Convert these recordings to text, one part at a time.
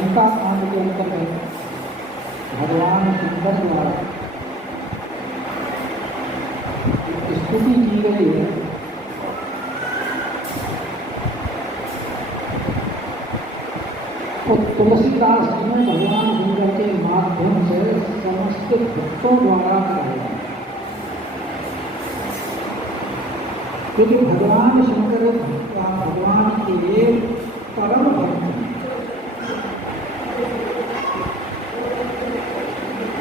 लंका कांड के अंतर्गत भगवान शंकर द्वारा स्तुति की गई है। तो तुलसीदास जी ने भगवान शंकर के माध्यम से समस्त भक्तों द्वारा कराया, क्योंकि भगवान शंकर भगवान के परम भक्त हैं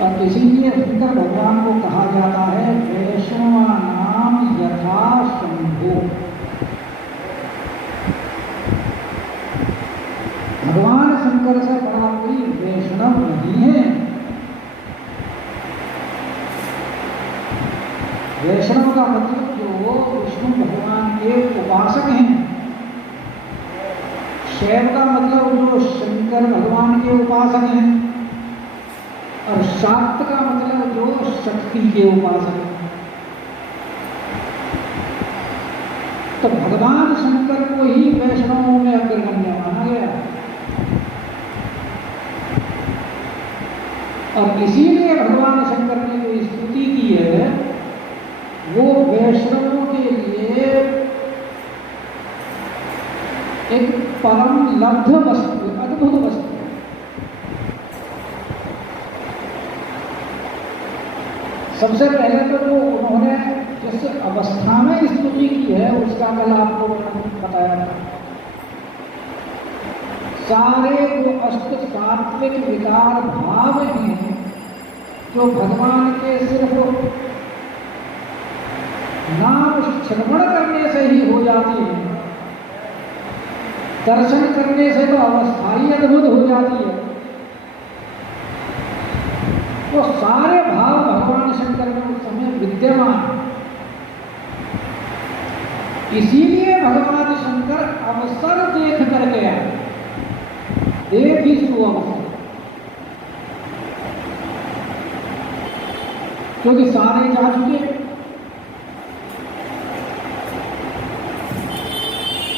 और इसीलिए शंकर भगवान को कहा जाता है वैष्णवा नाम यथा शंभो। भगवान शंकर से बड़ा कोई वैष्णव नहीं है। वैष्णव का मतलब जो विष्णु भगवान के उपासक हैं, शैव का मतलब जो शंकर भगवान के उपासक हैं, और शाक्त का मतलब जो शक्ति के उपासक हैं। तो भगवान शंकर को ही वैष्णवों में अग्रगण्य माना गया और इसीलिए भगवान शंकर ने जो स्तुति की है वो वैष्णवों के लिए एक परम लब्ध वस्तु, अद्भुत वस्तु। सबसे पहले तो जो उन्होंने जिस अवस्था में स्तुति की है उसका कल आपको बताया था। सारे जो अष्ट सात्विक विकार भाव हैं जो भगवान के सिर्फ नाम श्रवण करने से ही हो जाती है, दर्शन करने से तो अवस्था ही अद्भुत हो जाती है, वो सारे भाव भगवान शंकर में उस समय विद्यमान। इसीलिए भगवान शंकर अवसर देख करके आए, देख ही सु अवसर, क्योंकि सारे जा चुके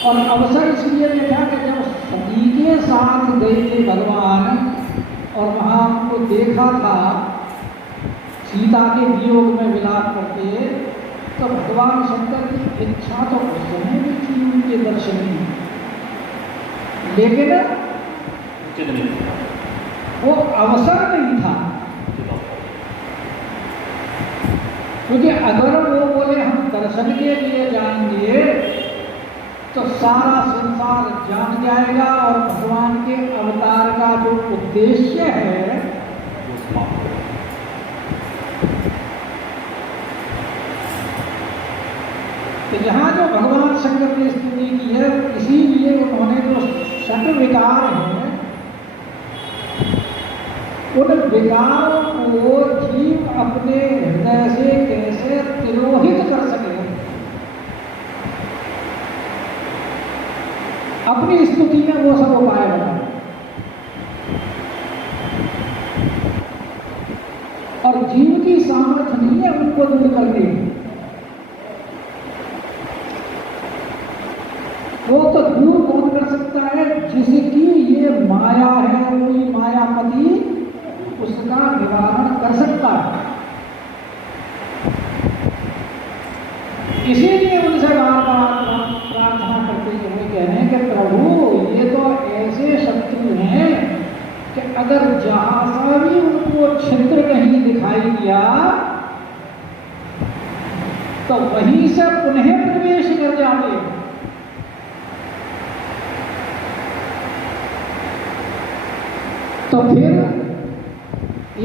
और अवसर इसलिए देखा कि जब सती के साथ गए थे भगवान और वहां उनको देखा था सीता के वियोग में विलाप करके, तो भगवान शंकर की इच्छा तो उस समय भी थी उनके दर्शन की, लेकिन वो अवसर नहीं था। क्योंकि अगर वो बोले हम दर्शन के लिए जाएंगे तो सारा संसार जान जाएगा और भगवान के अवतार का जो उद्देश्य है तो यहाँ जो भगवान शंकर ने स्तुति की है इसीलिए उन्होंने जो षट विकार हैं उन विकारों को जीव अपने हृदय से कैसे तिरोहित कर सके, अपनी स्तुति में वो सब उपाय बनाए और जीव की सामर्थ्य नहीं है उनको दूर करने की। वो तो दूर कौन कर सकता है, जिसकी ये माया है, कोई मायापति उसका निवारण कर सकता है। इसीलिए उनसे बार-बार प्रार्थना करते हुए कह रहे हैं कि प्रभु ये तो ऐसे शत्रु हैं कि अगर जहां सा भी उनको छिद्र कहीं दिखाई दिया तो वहीं से पुनः प्रवेश कर जाते। तो फिर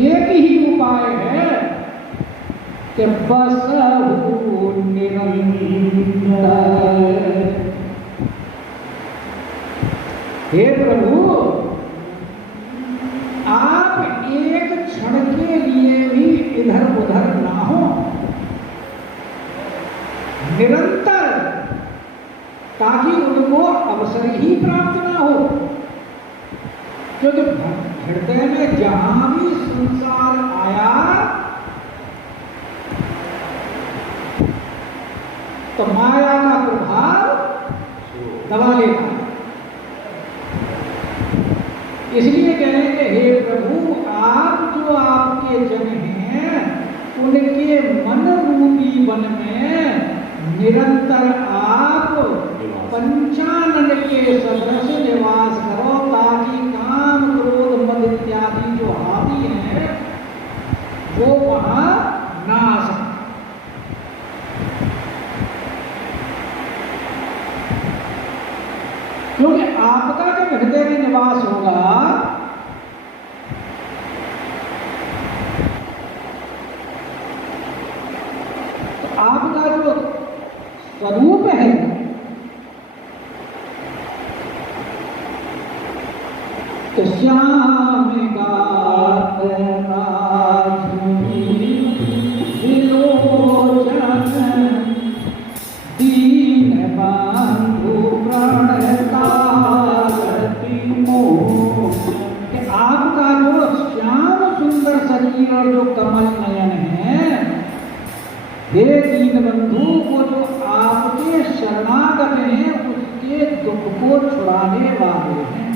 एक ही उपाय है कि बसहु निरंतर। हे प्रभु आप एक क्षण के लिए भी इधर उधर ना हो, निरंतर ताकि उनको अवसर ही प्राप्त ना हो। क्योंकि हृदय में जहां भी संसार आया तो माया का प्रभाव दबा लेता। इसलिए कह रहे हैं कि हे प्रभु, आप जो आपके जन हैं उनके मन रूपी वन में निरंतर आप पंचानन के सदृश निवास करो, ताकि काम क्रोध मद इत्यादि जो हावी हैं वो वहां ना आ सके। क्योंकि आपका जब हृदय में निवास होगा तो आपका जो स्वरूप है तो श्याम दीन बंधु आपका जो श्याम सुंदर शरीर और जो कमल नयन है, हे दीन बंधु, वो जो आपके शरणागत हैं उसके दुख को छुड़ाने वाले हैं।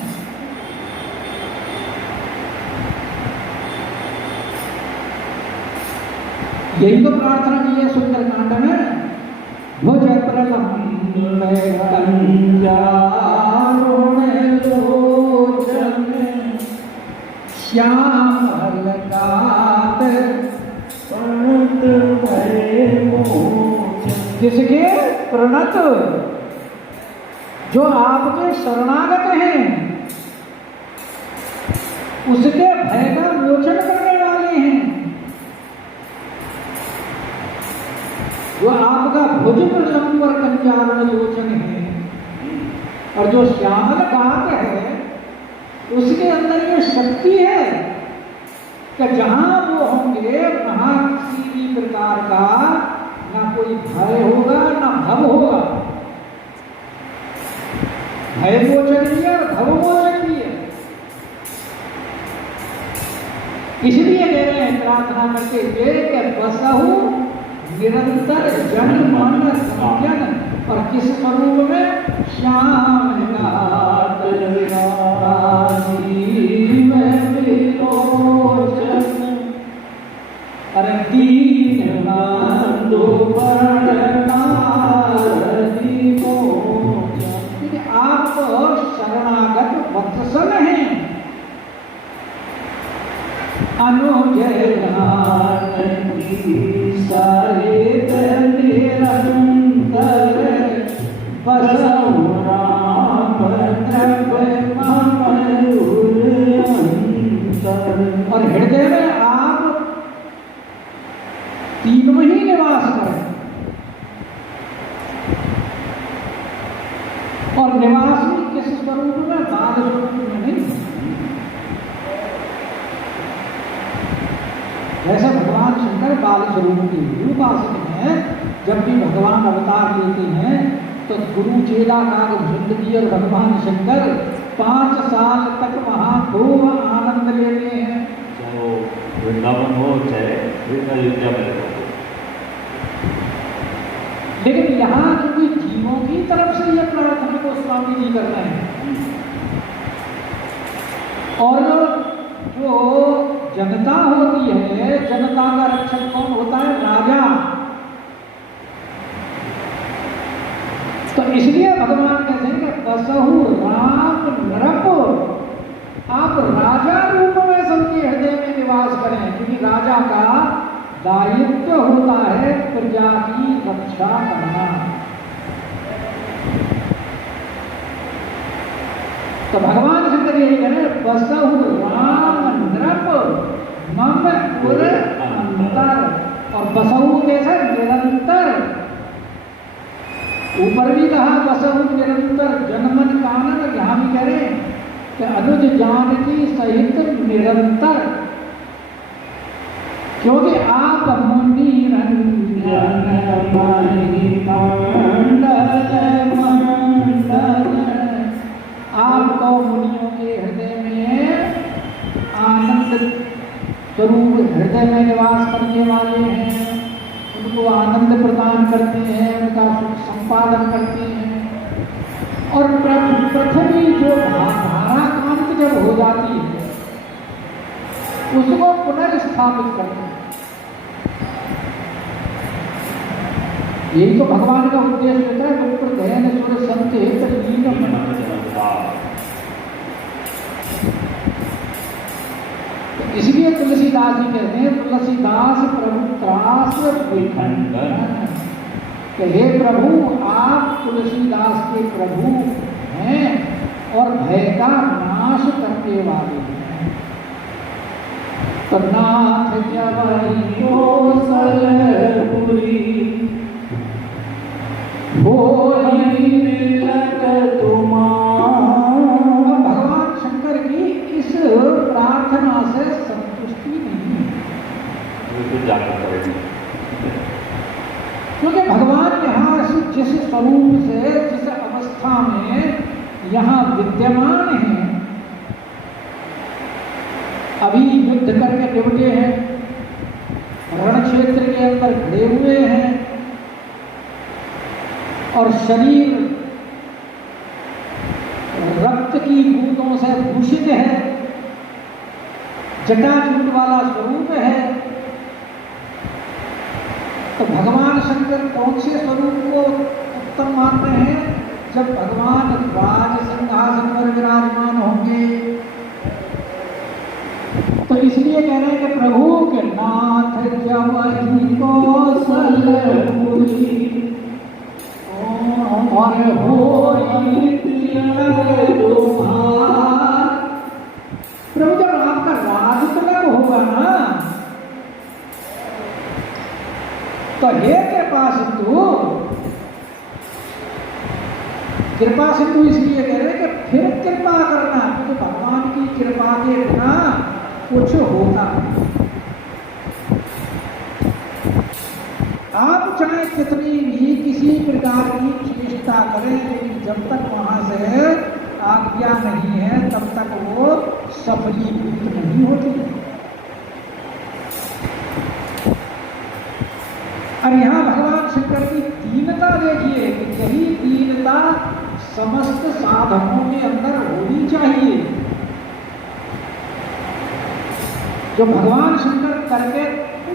यही तो प्रार्थना की है सुंदरकांड में, भुज प्रलंब श्यामल कात जिसके प्रणत जो आपके शरणागत हैं उसके भय का मोचन करने वाले हैं, जो आपका भुज प्रलंबर कंजारण लोचन है। और जो श्यामल कात है उसके अंदर ये शक्ति है कि जहां वो होंगे वहां किसी भी प्रकार का ना कोई भय होगा ना भव होगा। भय मोचन भी है और भव मोचन भी है। इसलिए कह रहे हैं प्रार्थना करते हुए कि बसहु निरंतर जन मन संजन, और किस स्वरूप में? श्याम अरे दीन बंधु आप शरणागत वत्सल हैं, अनुजय सहित निरंतर बसहु राम और हृदय में आप तीनों ही निवास करें। और निवास भी किस स्वरूप में? बाल स्वरूप में नहीं। जैसे भगवान शंकर बाल स्वरूप के उपासक हैं, जब भी भगवान अवतार लेते हैं तो गुरु चेला नाग जिंदगी और भगवान शंकर 5 साल तक वहां खूब आनंद लेते हैं, चाहे वो वृंदावन हो चाहे अयोध्या में हो। लेकिन यहाँ क्योंकि जीवों की तरफ से यह प्रार्थना को स्वामी जी कर रहे हैं, और जो जनता होती है, जनता का रक्षक कौन होता है? राजा। तो इसलिए भगवान कहते हैं कि बसहु राम नृप, आप राजा रूप में सबके हृदय में निवास करें, क्योंकि राजा का दायित्व होता है प्रजा की रक्षा करना। तो भगवान शंकर यही कह रहे हैं, बसहु राम नृप मम पुर अंतर। और बसहु कैसे? निरंतर। ऊपर भी कहा बसहु निरंतर जनमन कानन, यहां भी कह रहे हैं कि अनुज जानकी सहित निरंतर, क्योंकि आप मुनि रंजन मंडल हृदय में निवास करने वाले हैं, उनको आनंद प्रदान करते हैं, उनका सुख संपादन करते हैं। और पृथ्वी जो भाराक्रांत जब हो जाती है उसको पुनर्स्थापित करते हैं। यही तो भगवान का उद्देश्य होता है। विप्र ध्यान सुर संकेत लीन इसलिए तुलसीदास जी कहते हैं, तुलसीदास प्रभु त्रास विखंडन। हे प्रभु, आप तुलसीदास के प्रभु हैं और भय का नाश करने वाले हैं। तो नाथ जवई कौशलपुरी होई मिलत तुम्हारा। भगवान शंकर की इस प्रार्थना से संतुष्टि नहीं है, क्योंकि भगवान यहाँ जिस स्वरूप से, जिस अवस्था में यहाँ विद्यमान है, अभी युद्ध करके निपटे हैं, रण क्षेत्र के अंदर खड़े हुए हैं और शरीर रक्त की बूंदों से भूषित है, जटाजूट वाला स्वरूप है। तो भगवान शंकर कौन से स्वरूप को उत्तम मानते हैं? जब भगवान राज सिंहासन पर विराजमान होंगे। तो इसलिए कह रहे हैं कि प्रभु के नाथ जवई कौशलपुरी और होई तुम्हारा। प्रभु जब आपका राज तिलक होगा ना, तो हे कृपा सिंधु, कृपा सिंधु इसलिए कह रहे हैं कि फिर कृपा करना, क्योंकि भगवान की कृपा के बिना कुछ होता नहीं। आप चाहे कितनी भी किसी प्रकार की चेष्टा करें, लेकिन जब तक वहां से आज्ञा नहीं है तब तक वो सफलीभूत नहीं होती। और यहाँ भगवान शंकर की दीनता देखिए कि यही दीनता समस्त साधकों के अंदर होनी चाहिए। जो भगवान शंकर करके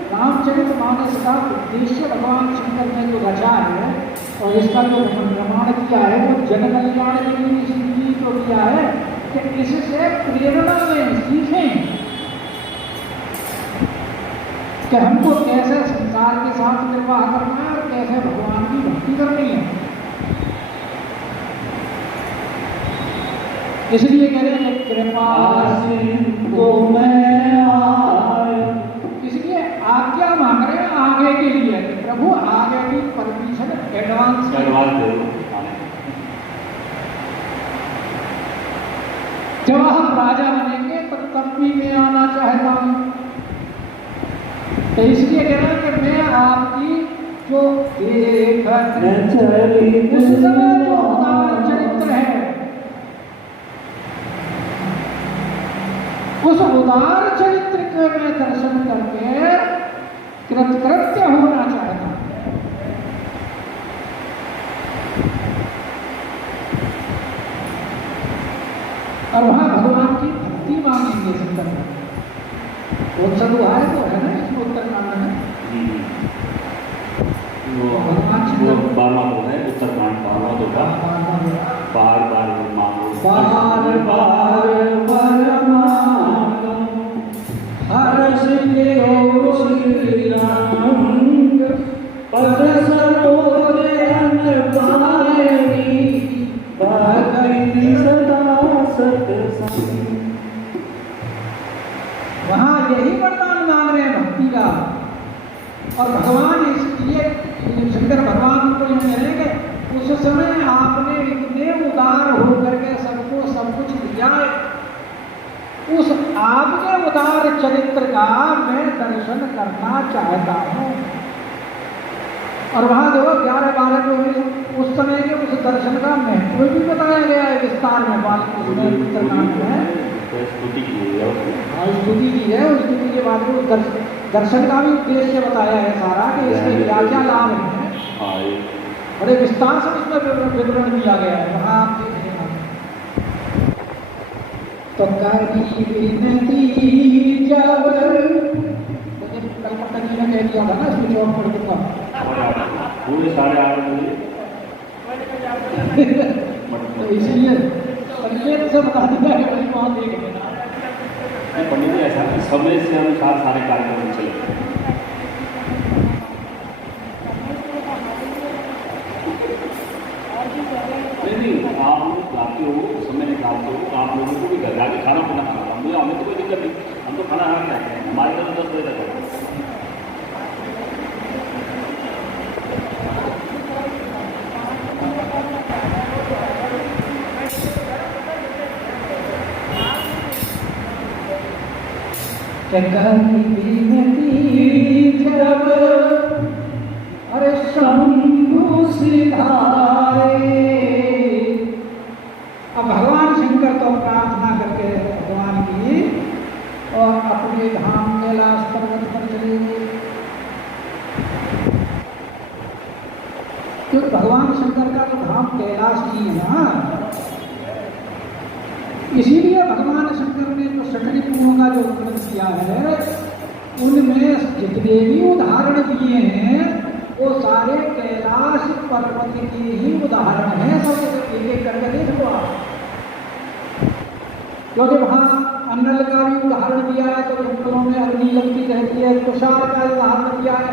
रामचरितमानस का उद्देश्य भगवान शंकर ने जो रचा है और इसका जो प्रमाण किया है, वो जन कल्याण के लिए इसलिए तो किया है कि इससे प्रेरणा में सीखें कि हमको कैसे संसार के साथ निर्वाह करना है और कैसे भगवान की भक्ति करनी है। इसलिए कह रहे हैं कृपा सिंधु मैं आया, इसलिए आज्ञा मांग रहे हैं आगे के लिए। प्रभु आगे की परमिशन एडवांस दे दो। जब हम राजा बनेंगे तब भी मैं आना चाहता हूं। तो इसलिए कह रहा कि मैं आपकी जो उस समय जो उदार चरित्र है, उस उदार चरित्र के मैं दर्शन करके कृतकृत्य होना चाहता हूं। और वहां भगवान की भक्ति मांगेंगे सुंदर। कौन सा दुआ है? तो है ना इसमें उत्तरकांड में भगवान उत्तरकांड बार बार मांगो, बार बार वर मांगो, हर्ष देओ श्री राम, पद सरोज अन पायनी, भक्ति सदा सत्संग। वहां यही वरदान मांग रहे हैं भक्ति का। और भगवान इसलिए शंकर भगवान को ये कह रहे हैं कि उस समय आपने इतने उदार होकर के सबको सब कुछ दिया है, उस आपके उदार चरित्र का मैं दर्शन करना चाहता हूं। और वहां देखो 11-12 को उस समय के उस दर्शन का महत्व भी बताया गया है विस्तार में उत्तरकांड में। फिर स्तुति की है उसमें। हाँ, स्तुति की है। उस स्तुति के बाद में दर्शन का भी उद्देश्य बताया है सारा कि इसके क्या क्या लाभ हैं। हाँ, ये बड़े विस्तार से इसमें विवरण दिया गया है। वहाँ आप देख लेना। तो करनी विनती जब कलकत्ता जी ने कह दिया था ना, इसमें जॉब कर दूंगा पूरे 8:30 बजे तो इसलिए संकेत से बता दिया है भाई वहाँ देख लेना। पंडित जी ऐसा समय से अनुसार सारे कार्यक्रम चले। नहीं, आप लोग लाते हो, समय निकालते हो, आप लोगों को भी घर जाके खाना पीना खाना। मुझे हमें तो कोई दिक्कत नहीं, हम तो खाना खा के आते हैं। हमारे घर तो 10 बजे तक है। जब अरे शंभु सिधारे। अब भगवान शंकर तो प्रार्थना करके भगवान की और अपने धाम कैलाश पर्वत पर चले गए। क्योंकि भगवान शंकर का तो धाम कैलाश ही है ना, इसीलिए भगवान शंकर ने जो षट्रिपुओं का जो वर्णन किया है उनमें जितने भी उदाहरण दिए हैं वो सारे कैलाश पर्वत के ही उदाहरण हैं। सब एक एक करके देख लो आप। क्योंकि वहाँ अन्नल का भी उदाहरण दिया है तो जंगलों में अग्नि लगती रहती है। तुषार का उदाहरण दिया है,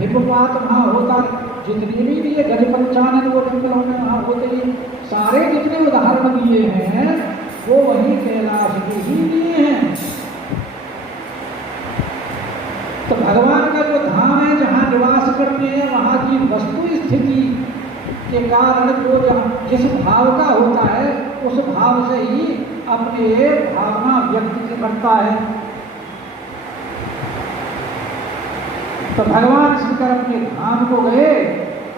हिमपात वहाँ होता है। जितने भी दिए गज पंचानन वो जंगलों में वहाँ होते ही सारे जितने उदाहरण दिए हैं वो वही कैलाश के ही दिए हैं। तो भगवान का जो धाम है जहाँ निवास करते हैं वहाँ की वस्तु स्थिति के कारण जो जिस भाव का होता है उस भाव से ही अपने भावना व्यक्त करता है। तो भगवान शंकर अपने धाम को गए।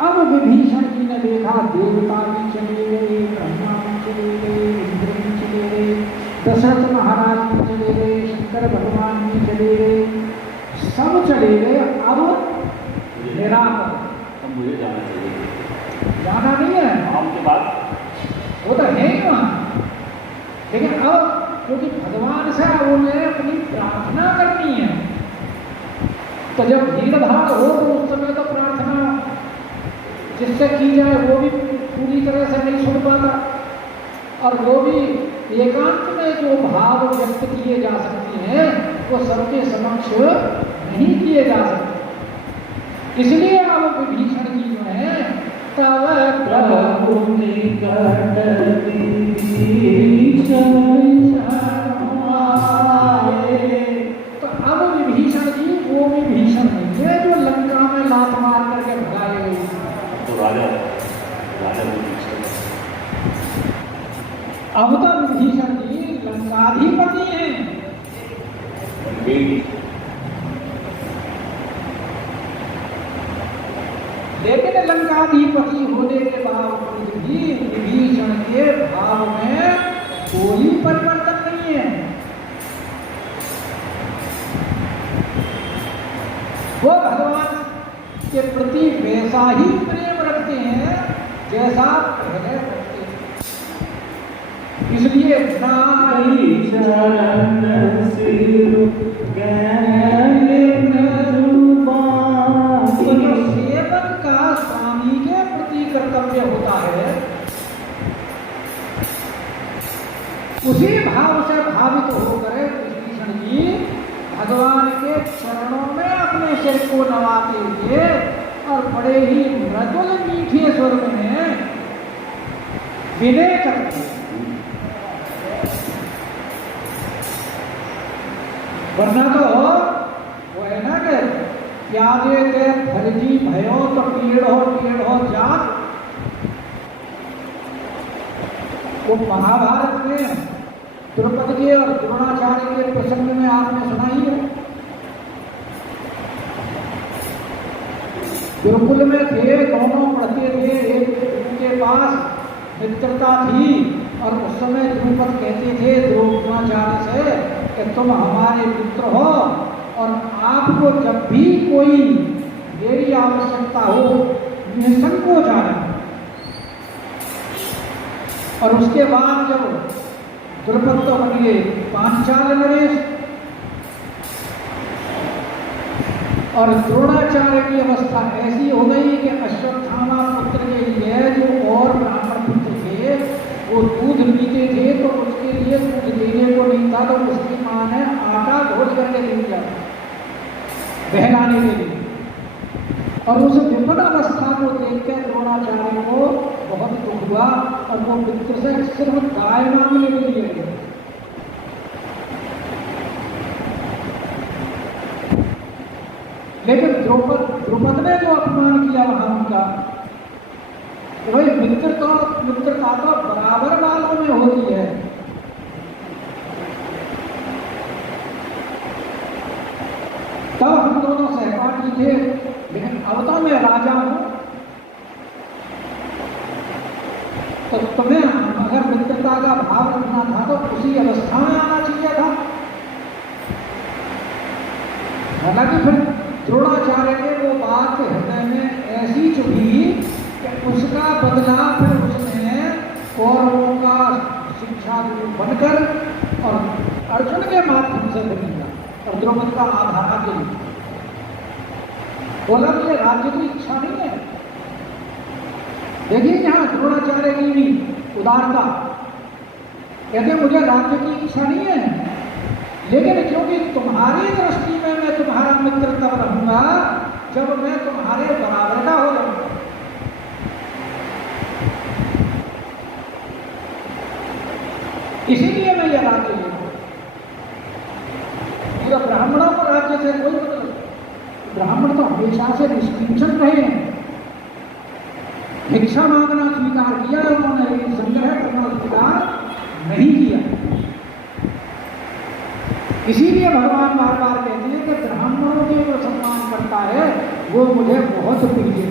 अब विभीषण जी ने देखा देवता भी चले गए, ब्रह्मा भी चले गए, इंद्र भी चले गए, दशरथ महाराज भी चले गए, शंकर भगवान भी चले गए, सब चले गए। अब निराकर। अब मुझे जाना चाहिए। जाना नहीं है आम के बाद वो तो है ही वहाँ, लेकिन अब क्योंकि भगवान से उन्हें अपनी प्रार्थना करनी है तो जब भीड़ भाड़ हो तो उस समय तो प्रार्थना जिससे की जाए वो भी पूरी तरह से नहीं सुन पाता और वो भी एकांत में जो भाव व्यक्त किए जा सकते हैं वो सबके समक्ष नहीं किए जा सकते। इसलिए अब विभीषण जी जो है तव प्रभु निकट तो अब विभीषण जी वो विभीषण नहीं है जो लंका में लात मार करके भगाए गए। तो राजा विभीषण। अब तो विभीषण जी लंकाधिपति हैं। लेकिन लंकाधिपति होने के बावजूद भी विभीषण के भाव में कोई परिवर्तन नहीं है। वो भगवान के प्रति वैसा ही प्रेम रखते हैं जैसा पहले रखते हैं। इसलिए सेवक का स्वामी के प्रति कर्तव्य होता है, उसी भाव से भावित होकर विभीषण जी भगवान के चरणों में अपने सिर को नवाते हुए और बड़े ही मृदुल मीठे स्वर में विनय करते हैं। वरना तो वो है ना कि प्याजे के फर्जी भयो तो पीड़ हो जात। वो महाभारत में द्रौपदी के और द्रोणाचार्य के प्रसंग में आपने सुना ही है। गुरुकुल में थे, दोनों पढ़ते थे एक के पास, मित्रता थी। और उस समय द्रुपद कहते थे द्रोणाचार्य से कि तुम हमारे मित्र हो और आपको जब भी कोई मेरी आवश्यकता हो निसंकोच आना। और उसके बाद जब द्रुपद तो बन गए पांचाल नरेश और द्रोणाचार्य की अवस्था ऐसी हो गई कि अश्वत्थामा पुत्र के लिए जो और ब्राह्मण पुत्र थे वो दूध पीते थे तो उसके लिए दूध देने को नहीं था, तो उसकी मां ने आटा घोल करके दे दिया बहलाने के लिए। और उस विपद अवस्था को देखकर द्रोणाचार्य को बहुत दुख हुआ और वो मित्र से सिर्फ गाय मांगने के लिए गए। लेकिन द्रुपद ने जो अपमान किया वहां उनका, वही मित्रता तो बराबर वालों में होती है। तब हम दोनों सहपाठी थे, लेकिन अब तो मैं राजा हूं, तो तुम्हें अगर मित्रता का भाव रखना था तो उसी अवस्था में आना चाहिए था। हालांकि फिर द्रोणाचार्य के वो बात हृदय में ऐसी चुभी कि उसका बदला फिर उसने कौरवों का शिक्षा गुरु बनकर और अर्जुन के माध्यम से बनेगा और द्रौपदी का आधार के लिए बोला कि राज्य की इच्छा नहीं है। देखिए यहाँ द्रोणाचार्य की भी उदारता, कहते मुझे राज्य की इच्छा नहीं है, लेकिन क्योंकि तुम्हारी दृष्टि में मैं तुम्हारा मित्र तब रहूंगा जब मैं तुम्हारे बराबर का हो जाऊंगा। इसीलिए मैं यह राज्य लेता हूं। ब्राह्मणों को राज्य से कोई मतलब नहीं, ब्राह्मण तो हमेशा से निष्किंचन रहे हैं, भिक्षा मांगना स्वीकार किया उन्होंने, लेकिन संग्रह करना स्वीकार नहीं किया। इसीलिए भगवान बार बार कहते हैं कि ब्राह्मणों के जो सम्मान करता है वो मुझे बहुत प्रिय है।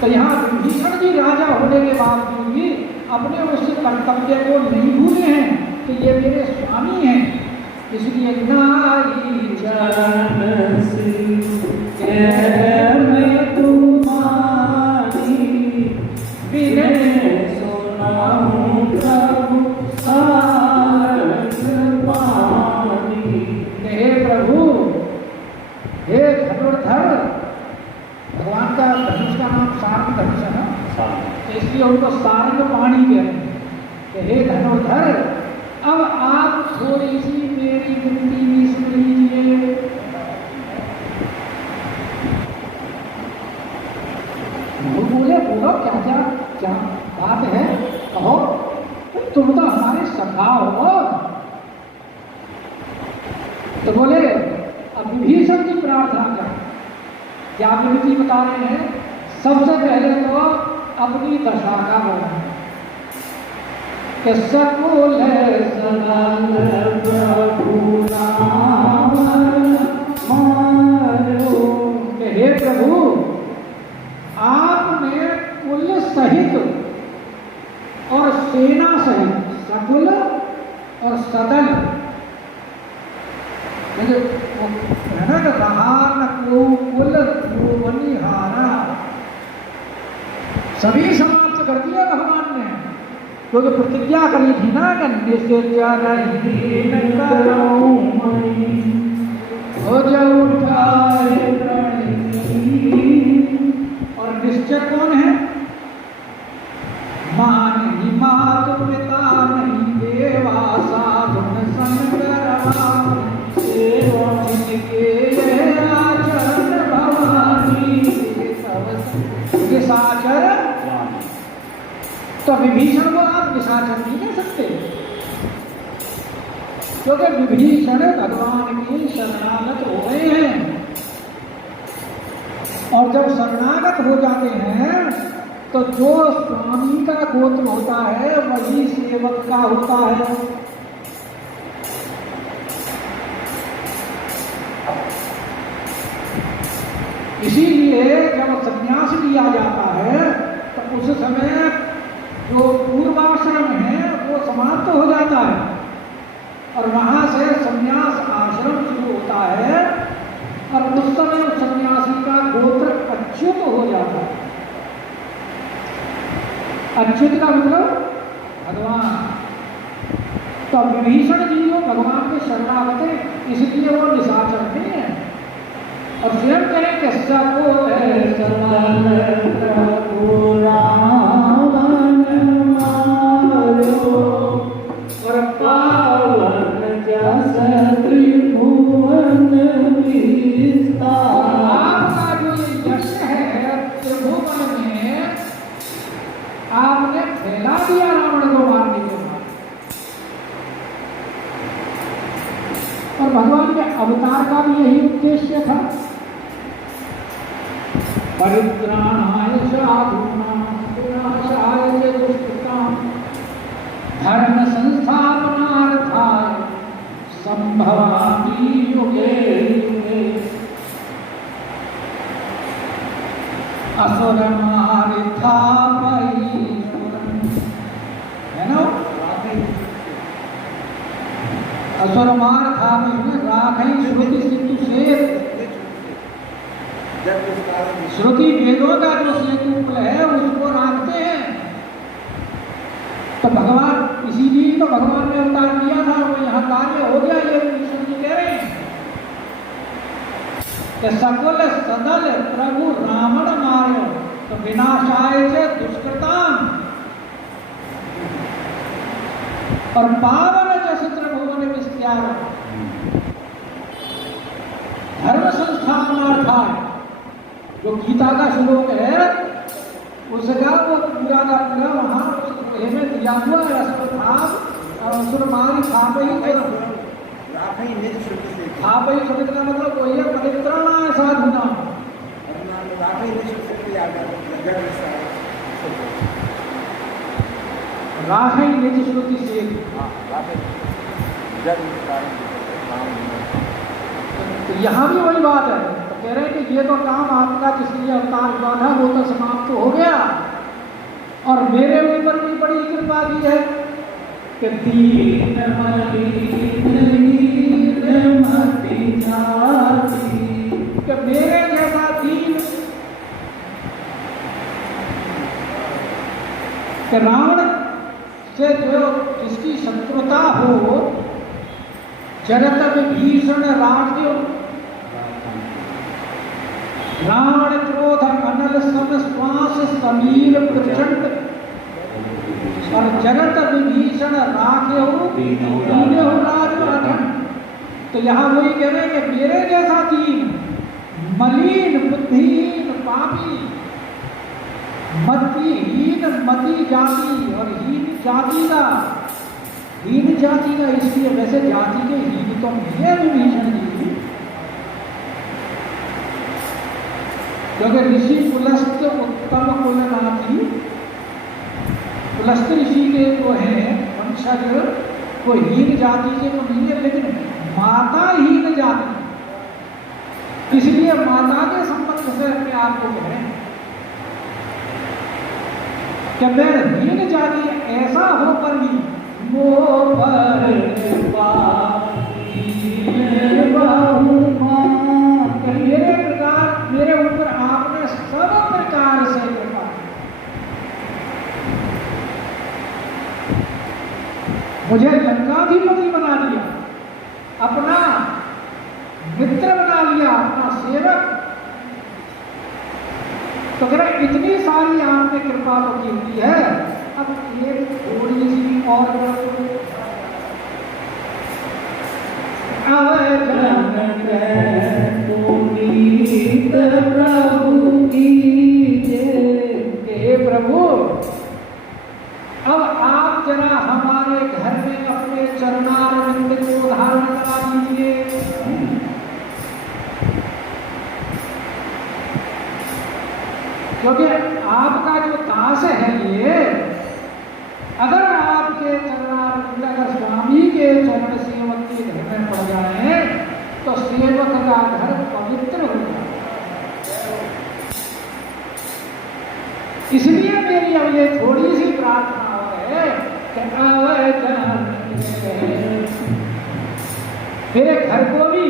तो यहाँ विभीषण जी राजा होने के बावजूद भी अपने उस कर्तव्य को नहीं भूले हैं कि ये मेरे स्वामी हैं। इसलिए नाई चरण कह मैं तुम्हारी विनय सुनाऊं प्रभु हे प्रभु, हे धनुर्धर, भगवान का धनुष का नाम सारंग धनुष है ना, इसलिए उनको सारंग पाणी कहते हैं कि हे धनुर्धर, अब आप थोड़ी सी मेरी विनती भी सुन लीजिए। बोले बोलो क्या बात है, कहो, तुम तो हमारे सखा हो। तो बोले अब विभीषण की प्रार्थना कर, क्या विनती बता रहे हैं। सबसे पहले तो अपनी दशा का बोला कि सकुल प्रभु नाम मारो, हे प्रभु आपने कुल सहित और सेना सहित, सकुल और सदन बनिहारा सभी समाप्त कर दिया भगवान ने, क्योंकि प्रतिज्ञा करी थी ना कि और निश्चय कौन है, मान ही मात पिता नहीं देवा साधुन संगरवा निशाचर। तो विभीषण को आप निशाचर नहीं कह सकते, क्योंकि विभीषण भगवान की शरणागत हो गए हैं। और जब शरणागत हो जाते हैं तो जो स्वामी का गोत्र होता है वही सेवक का होता है। इसीलिए जब संन्यास लिया जाता है जो पूर्वाश्रम है वो समाप्त हो जाता है और वहां से संन्यास आश्रम शुरू होता है और उस समय उस सन्यासी का गोत्र अच्युत हो जाता है। अच्युत का मतलब भगवान। तो विभीषण जी जो भगवान के शरणागत है इसलिए वो निशाचर नहीं है और स्वयं करें कि सको है समान प्रभु रावण मारो और पावन जस त्रिभुवन विस्तार। आपका जो ये यश है त्रिभुवन में आपने फैला दिया रावण को मारने के बाद। और भगवान के अवतार का भी यही उद्देश्य था, परित्राणाय साधूनां विनाशाय च दुष्कृतां धर्म संस्थापनार्थाय संभवामि युगे युगे। असुर मारिथा है ना, असुर मार था राखई श्रुति सिंधु से। श्रुति वेदों का जो सेतु है उसको राखते हैं। तो भगवान इसीलिए तो भगवान ने अवतार किया था, वो यहाँ कार्य हो गया। ये कृष्ण जी कह रहे हैं कि सकल सदल प्रभु रावण मारो तो विनाशाय से दुष्कृताम और पावन जस त्रिभुवन विस्तार धर्म संस्थापनार्थाय। जो गीता का श्लोक है उसका वो पूरा का पूरा वहां में दिया हुआ है। अस्पताल और असुर मारी खापई खापई शब्द का मतलब वही है परित्राणाय साधूनां। राखई निज श्रुति से। तो यहाँ भी वही बात है, तो कह रहे हैं कि ये तो काम आपका जिसलिए अवतार हुआ था वो तो समाप्त हो गया और मेरे ऊपर भी बड़ी कृपा की है कि दीन मति जाति, कि मेरे जैसा दीन कि रावण से जो जिसकी शत्रुता हो, जरत विभीषण राज्य रावण क्रोध अनल सम श्वास समीर प्रचंड और जरत विभीषण राख्यो दीनो राज अखंड। तो यहाँ वही कह रहे हैं कि मेरे जैसा दीन मलिन बुद्धिहीन पापी मतिहीन मति जाति और हीन जाति का इसलिए वैसे जाति के हीन तो नहीं है विभीषण जी, क्योंकि ऋषि पुलस्त उत्तम कुलनाथी पुलस्त ऋषि के जो है वंशज वो हीन जाति के तो नहीं है, लेकिन माता हीन जाति, इसलिए माता के संबंध से अपने आप को कहें कि मैं हीन जाति ऐसा होकर भी मोह पर मेरे प्रकार मेरे ऊपर आपने सब प्रकार से कृपा, मुझे लंकाधिपति बना दिया, अपना मित्र बना लिया, अपना सेवक। तो अगर इतनी सारी आपने कृपा तो की है, अब एक थोड़ी सी और प्रभु हे प्रभु, अब आप जरा हमारे घर में अपने चरणारविंद को धारण करा दीजिए। क्योंकि आपका जो दास है ये, अगर आपके चरणारविंद अगर स्वामी के चरण सेवक के घर में पड़ जाए तो सेवक का घर पवित्र हो जाए। इसलिए मेरी अब ये थोड़ी सी प्रार्थना है कि अवचन मेरे घर को भी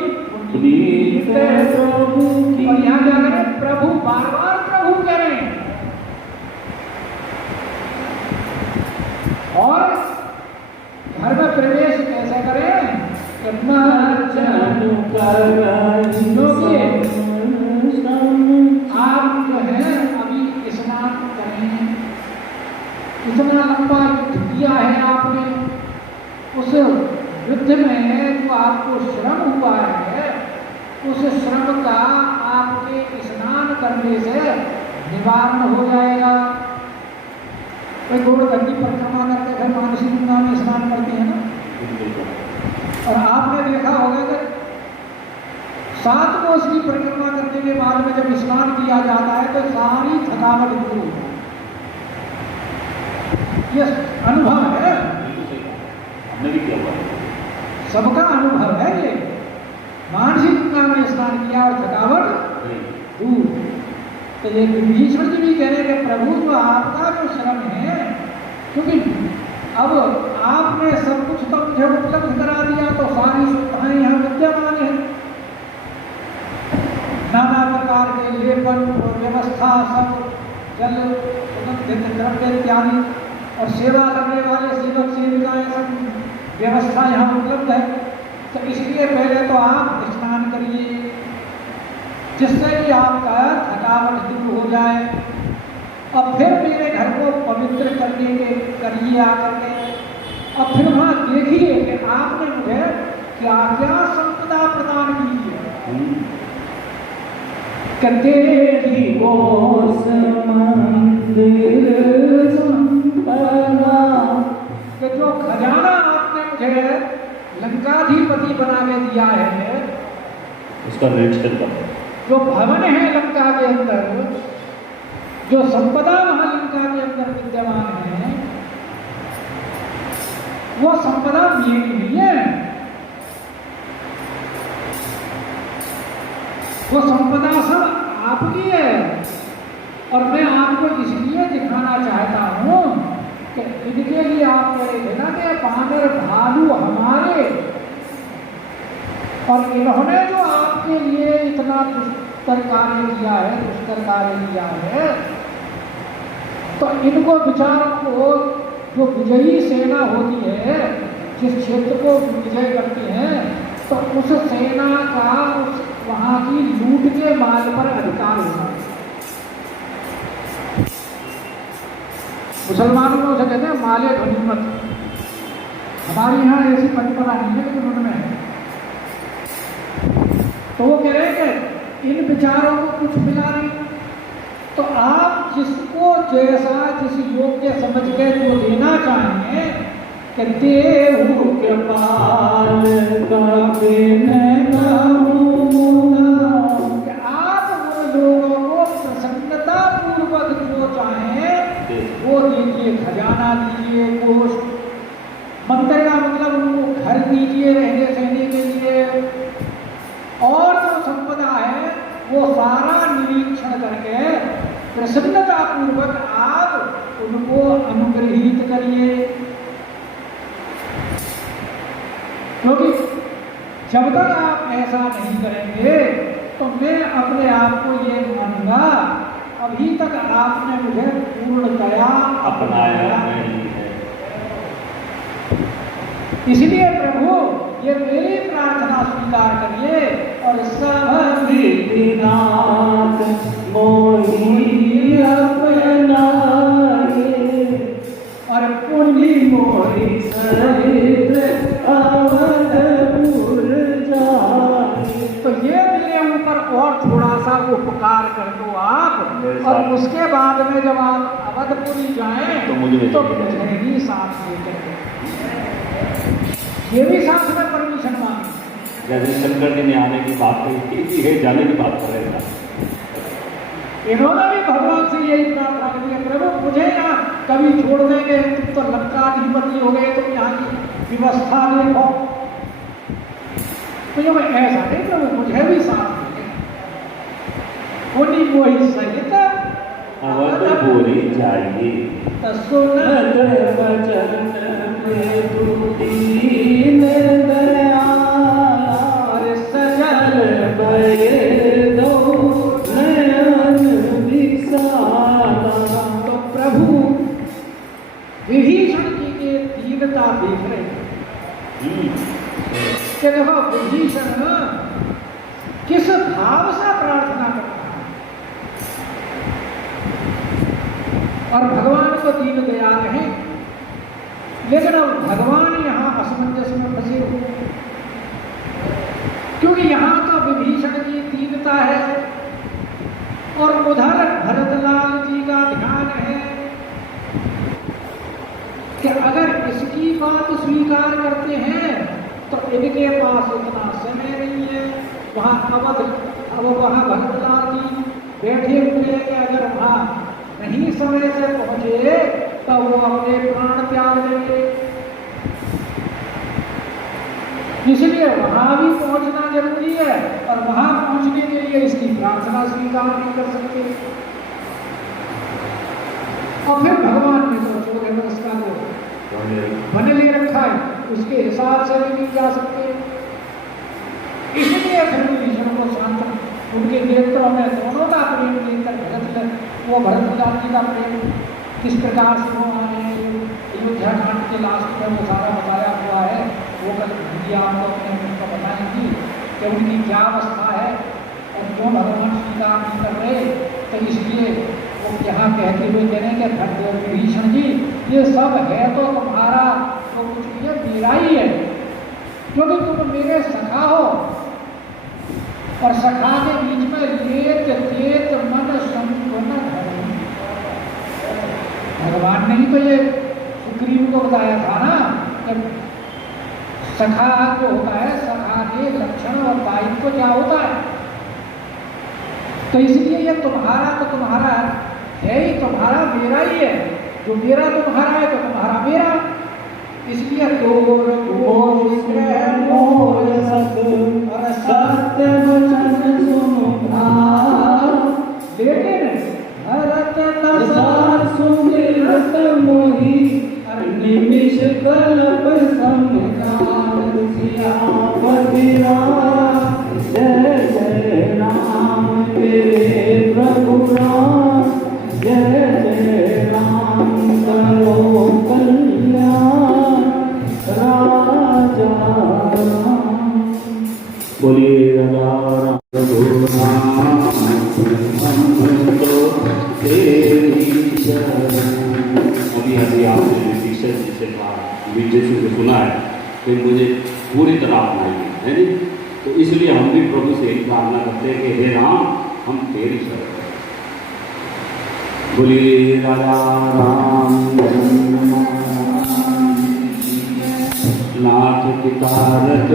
पुनीत प्रभु की। और यहाँ क्या करें? प्रभु, बार बार प्रभु करें। और घर में प्रवेश कैसे करें? आप जो है अभी स्नान करें, इतना लंबा युद्ध किया है आपने, उस युद्ध में जो आपको श्रम हुआ है, उस श्रम का आपके स्नान करने से निवारण हो जाएगा। कोई गोवर्धन की परिक्रमा करते घर मानसी गंगा में स्नान करते हैं ना, और आपने देखा होगा कि 7 कोस की परिक्रमा करने के बाद में जब स्नान किया जाता है तो सारी थकावट दूर हो जाती है। ये अनुभव है, हमने भी किया हुआ, सबका अनुभव है ये। मानसी गंगा में स्नान किया और थकावट दूर। तो ये विभीषण जी भी कह रहे हैं कि प्रभु जो आपका जो श्रम है, क्योंकि अब आपने सब कुछ तो मुझे उपलब्ध करा दिया, तो सारी सुविधाएं यहाँ विद्यमान है, नाना प्रकार के लेपन और व्यवस्था, सब जल सुगंधित द्रव्य इत्यादि, और सेवा करने वाले सेवक सेविकाएं, सब व्यवस्था यहाँ उपलब्ध है। तो इसलिए पहले तो आप स्नान करिए, जिससे कि आपका थकावट दूर हो जाए, और फिर मेरे घर को पवित्र करने के करिए आकर के, और फिर वहाँ देखिए कि आपने मुझे क्या क्या संपदा प्रदान की है। तेरी कोस मंदिर संपदा, कि जो खजाना आपने मुझे लंकाधिपति बना के दिया है, उसका निरीक्षण करो। जो भवन है लंका के अंदर, जो संपदा वहां लंका के अंदर विद्यमान है, वो संपदा मेरी नहीं है, वो संपदा सब आपकी है। और मैं आपको इसलिए दिखाना चाहता हूं कि इनके लिए आप कह रहे थे ना कि बानर भालू हमारे, और इन्होंने जो आपके लिए इतना दुष्कर कार्य किया है, दुष्कर कार्य किया है, तो इनको विचारों को, जो विजयी सेना होती है, जिस क्षेत्र को विजय करती है, तो उस सेना का उस वहाँ की लूट के माल पर अधिकार होता है। मुसलमानों में उसे कहते हैं माले गनीमत। हमारे यहाँ ऐसी परंपरा नहीं है, लेकिन उनमें है। तो वो कह रहे हैं कि इन विचारों को कुछ मिला नहीं, तो आप जिसको जैसा जिस योग्य समझ के जो देना चाहें, कि देहु के पाल आप उन लोगों को प्रसन्नता पूर्वक जो चाहें वो दीजिए, खजाना दीजिए, कोष मंदिर का मतलब उनको घर दीजिए रहने सहने के लिए, और जो संपदा है वो सारा निरीक्षण करके प्रसन्नता पूर्वक आप उनको अनुग्रहित करिए। क्योंकि जब तक आप ऐसा नहीं करेंगे तो मैं अपने आप को ये मानूंगा अभी तक आपने मुझे पूर्णतया अपनाया नहीं है। इसलिए प्रभु ये मेरी प्रार्थना स्वीकार करिए, और सब विधिनाथ मोहि अपनाए, और पुनि मोहि सहित अवधपुर जाए। तो ये मेरे ऊपर और थोड़ा सा उपकार कर दो आप, और उसके बाद में जब आप अवधपुरी जाएं तो मुझे भी साथ लेकर, ये भी साथ में परमिशन मांगी। जैसे शंकर जी ने आने की बात कही थी, ये जाने की बात कर रहे थे, इन्होंने भी भगवान से यही प्रार्थना की है, प्रभु मुझे यहाँ कभी छोड़ देंगे, तुम तो लंकाधिपति हो गए, तुम यहाँ की व्यवस्था देखो। तो ये ऐसा नहीं, प्रभु मुझे भी साथ देंगे, वही सहित अवधपुरी जाइए। सुनत वचन प्रभु दीन दयाल, सजल भय दो नयन विशाला। तो प्रभु विभीषण जी के दीनता देख रहे हैं कि देखो विभीषण किस भाव से प्रार्थना करता है और भगवान को दीन दयाल है, लेकिन अब भगवान यहाँ असमंजस में फंसे हुए, क्योंकि यहाँ तो विभीषण की दीनता है और उधर भरतलाल जी का ध्यान है कि अगर इसकी बात स्वीकार करते हैं तो इनके पास उतना समय नहीं है। वहाँ अवध, अब वहाँ भरतलाल जी बैठे हुए हैं कि अगर वहाँ नहीं समय से पहुँचे तो वो अपने प्राण त्याग देंगे, इसलिए वहाँ भी पहुँचना जरूरी है और वहाँ पहुँचने के लिए इसकी प्रार्थना स्वीकार नहीं कर सकते। और फिर भगवान ने तो चोर व्यवस्था को बने ले रखा है, उसके हिसाब से भी नहीं जा सकते, इसलिए फिर विभीषण को शांत, उनके नेत्रों में दोनों का प्रेम लेकर वो भरतलाल जी का प्रेम किस प्रकार से वो आने अयोध्या कांड के लास्ट में वो सारा बताया हुआ है, वो कल भैया आपको अपने उनको बताएंगी कि उनकी क्या अवस्था है और क्यों भगवान सीता नहीं कर रहे। तो इसलिए वो यहाँ कहते हुए कह रहे हैं कि विभीषण जी ये सब है तो तुम्हारा तो कुछ ये मेरा ही है, क्योंकि तुम मेरे सखा हो और सखा के बीच में लेत तेत मन संपन्न धर्म। भगवान ने ही तो ये सुग्रीव को बताया था ना कि सखा जो होता है, सखा के लक्षण और दायित्व क्या होता है। तो इसलिए ये तुम्हारा तो तुम्हारा है ही, तुम्हारा मेरा ही है, जो मेरा तुम्हारा है तो तुम्हारा मेरा। इसलिए तोर मोर सत्य वचन सुनो भाव, लेकिन भरत सुमिरत मोहि निमिष कल्प समकार। सियापति राम जय जय राम, तेरे प्रभु राम जय जय राम, करो कल्याण राजा राम। बोलिए राजा रघुनाथ तेरी शरण। अभी आपने विभीषण जी से विजय से सुना है, फिर मुझे पूरी तरह अपनाइए, है नहीं? तो इसलिए हम भी प्रभु से यही प्रार्थना करते हैं कि हे राम हम तेरी शरण। बोलिए राजा राम नाथ की कारत